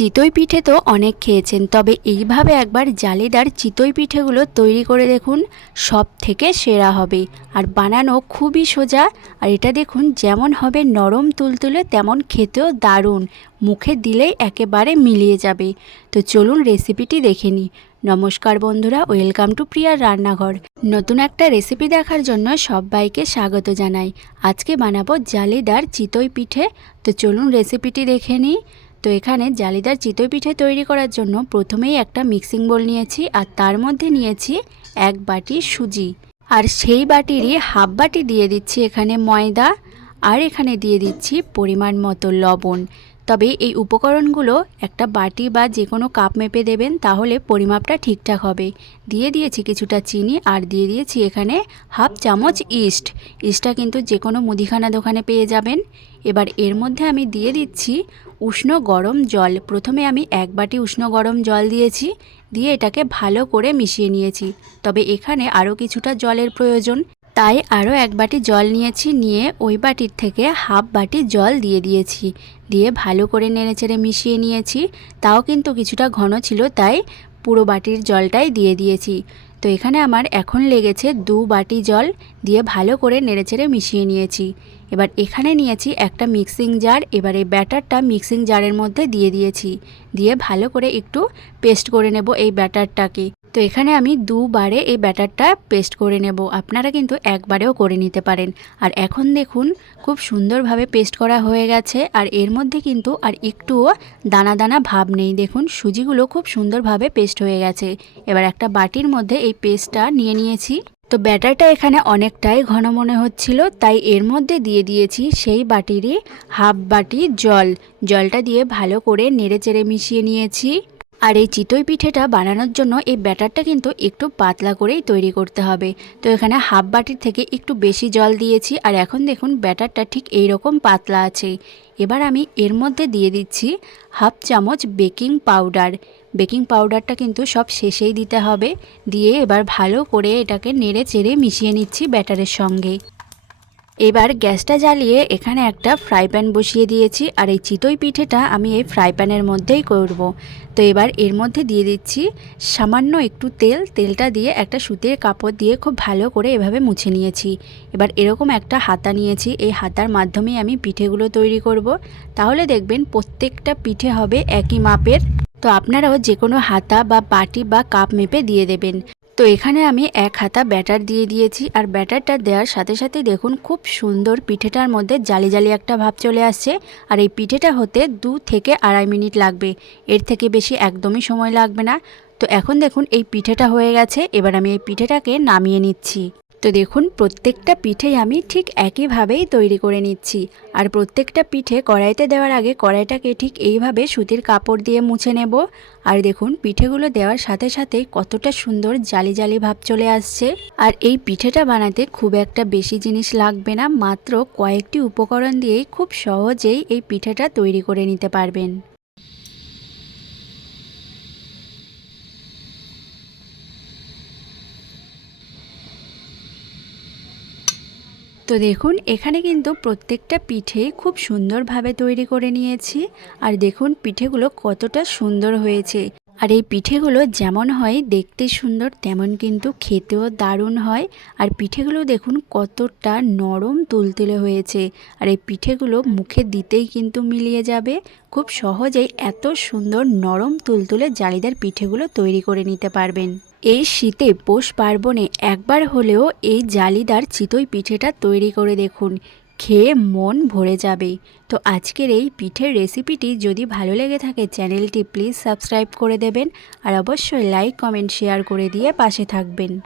চিতই পিঠে তো অনেক খেয়েছেন, তবে এইভাবে একবার জালিদার চিতই পিঠেগুলো তৈরি করে দেখুন সব থেকে সেরা হবে। আর বানানো খুবই সোজা, আর এটা দেখুন যেমন হবে নরম তুলতুলে, তেমন খেতেও দারুণ। মুখে দিলেই একেবারে মিলিয়ে যাবে। তো চলুন রেসিপিটি দেখে নিই। নমস্কার বন্ধুরা, ওয়েলকাম টু প্রিয়ার রান্নাঘর। নতুন একটা রেসিপি দেখার জন্য সবাইকে স্বাগত জানাই। আজকে বানাবো জালিদার চিতই পিঠে। তো চলুন রেসিপিটি দেখে নিই। তো এখানে জালিদার চিতই পিঠে তৈরি করার জন্য প্রথমেই একটা মিক্সিং বোল নিয়েছি আর তার মধ্যে নিয়েছি এক বাটি সুজি। আর সেই বাটিরই হাফ বাটি দিয়ে দিচ্ছি এখানে ময়দা আর এখানে দিয়ে দিচ্ছি পরিমাণ মতো লবণ। তবে এই উপকরণগুলো একটা বাটি বা যে কোনো কাপ মেপে দেবেন তাহলে পরিমাপটা ঠিকঠাক হবে। দিয়ে দিয়েছি কিছুটা চিনি আর দিয়ে দিয়েছি এখানে হাফ চামচ ইস্ট। ইস্টটা কিন্তু যে কোনো মুদিখানা দোকানে পেয়ে যাবেন। এবার এর মধ্যে আমি দিয়ে দিচ্ছি উষ্ণ গরম জল। প্রথমে আমি এক বাটি উষ্ণ গরম জল দিয়েছি, দিয়ে এটাকে ভালো করে মিশিয়ে নিয়েছি। তবে এখানে আরও কিছুটা জলের প্রয়োজন। তাই আরও এক বাটি জল নিয়েছি, নিয়ে ওই বাটির থেকে হাফ বাটি জল দিয়ে দিয়েছি। দিয়ে ভালো করে নেড়েচেড়ে মিশিয়ে নিয়েছি। তাও কিন্তু কিছুটা ঘন ছিল, তাই পুরো বাটির জলটাই দিয়ে দিয়েছি। তো এখানে আমার এখন লেগেছে দু বাটি জল, দিয়ে ভালো করে নেড়েচেড়ে মিশিয়ে নিয়েছি। এবার এখানে নিয়েছি একটা মিক্সিং জার এবার এই ব্যাটারটা মিক্সিং জারের মধ্যে দিয়ে দিয়েছি। দিয়ে ভালো করে একটু পেস্ট করে নেব এই ব্যাটারটাকে। তো এখানে আমি দুবারে এই ব্যাটারটা পেস্ট করে নেব। আপনারা কিন্তু একবারেও করে নিতে পারেন। আর এখন দেখুন, খুব সুন্দরভাবে পেস্ট করা হয়ে গেছে। আর এর মধ্যে কিন্তু আর একটুও দানা দানা ভাব নেই। দেখুন, সুজিগুলো খুব সুন্দরভাবে পেস্ট হয়ে গেছে। এবার একটা বাটির মধ্যে এই পেস্টটা নিয়ে নিয়েছি। তো ব্যাটারটা এখানে অনেকটাই ঘন মনে হচ্ছিল, তাই এর মধ্যে দিয়ে দিয়েছি সেই বাটিরই হাফ বাটি জল। জলটা দিয়ে ভালো করে নেড়ে চেড়ে মিশিয়ে নিয়েছি। আর এই চিতই পিঠেটা বানানোর জন্য এই ব্যাটারটা কিন্তু একটু পাতলা করেই তৈরি করতে হবে। তো এখানে হাফ বাটির থেকে একটু বেশি জল দিয়েছি আর এখন দেখুন ব্যাটারটা ঠিক এই রকম পাতলা আছে। এবার আমি এর মধ্যে দিয়ে দিচ্ছি হাফ চামচ বেকিং পাউডার। বেকিং পাউডারটা কিন্তু সব শেষেই দিতে হবে। দিয়ে এবার ভালো করে এটাকে নেড়ে চেড়ে মিশিয়ে নিচ্ছি ব্যাটারের সঙ্গে। এবার গ্যাসটা জ্বালিয়ে এখানে একটা ফ্রাই প্যান বসিয়ে দিয়েছি আর এই চিতই পিঠেটা আমি এই ফ্রাই প্যানের মধ্যেই করব। তো এবার এর মধ্যে দিয়ে দিচ্ছি সামান্য একটু তেল, তেলটা দিয়ে একটা সুতির কাপড় দিয়ে খুব ভালো করে এভাবে মুছে নিয়েছি এবার এরকম একটা হাতা নিয়েছি, এই হাতার মাধ্যমেই আমি পিঠেগুলো তৈরি করব। তাহলে দেখবেন প্রত্যেকটা পিঠে হবে একই মাপের তো আপনারাও যে কোনো হাতা বা বাটি বা কাপ মেপে দিয়ে দেবেন তো এখানে আমি এক হাতা ব্যাটার দিয়ে দিয়েছি আর ব্যাটারটা দেওয়ার সাথে সাথে দেখুন খুব সুন্দর পিঠেটার মধ্যে জালি জালি একটা ভাব চলে আসছে আর এই পিঠেটা হতে দু থেকে আড়াই মিনিট লাগবে। এর থেকে বেশি একদমই সময় লাগবে না। তো এখন দেখুন এই পিঠেটা হয়ে গেছে। এবার আমি এই পিঠেটাকে নামিয়ে নিচ্ছি। তো দেখুন, প্রত্যেকটা পিঠেই আমি ঠিক একইভাবেই তৈরি করে নিচ্ছি। আর প্রত্যেকটা পিঠে কড়াইতে দেওয়ার আগে কড়াইটাকে ঠিক এইভাবে সুতির কাপড় দিয়ে মুছে নেব। আর দেখুন, পিঠেগুলো দেওয়ার সাথে সাথে কতটা সুন্দর জালি জালি ভাব চলে আসছে। আর এই পিঠেটা বানাতে খুব একটা বেশি জিনিস লাগবে না, মাত্র কয়েকটি উপকরণ দিয়েই খুব সহজেই এই পিঠেটা তৈরি করে নিতে পারবেন। তো দেখুন, এখানে কিন্তু প্রত্যেকটা পিঠে খুব সুন্দরভাবে তৈরি করে নিয়েছি। আর দেখুন, পিঠেগুলো কতটা সুন্দর হয়েছে। আর এই পিঠেগুলো যেমন হয় দেখতে সুন্দর, তেমন কিন্তু খেতেও দারুণ হয়। আর পিঠেগুলো দেখুন, কতটা নরম তুলতুলে হয়েছে। আর এই পিঠেগুলো মুখে দিতেই কিন্তু মিলিয়ে যাবে। খুব সহজেই এত সুন্দর নরম তুলতুলে জালিদার পিঠেগুলো তৈরি করে নিতে পারবেন। এই শীতে পৌষ পার্বণে একবার হলেও এই জালিদার চিতই পিঠেটা তৈরি করে দেখুন, খেয়ে মন ভরে যাবে। তো আজকের এই পিঠের রেসিপিটি যদি ভালো লেগে থাকে, চ্যানেলটি প্লিজ সাবস্ক্রাইব করে দেবেন আর অবশ্যই লাইক, কমেন্ট, শেয়ার করে দিয়ে পাশে থাকবেন।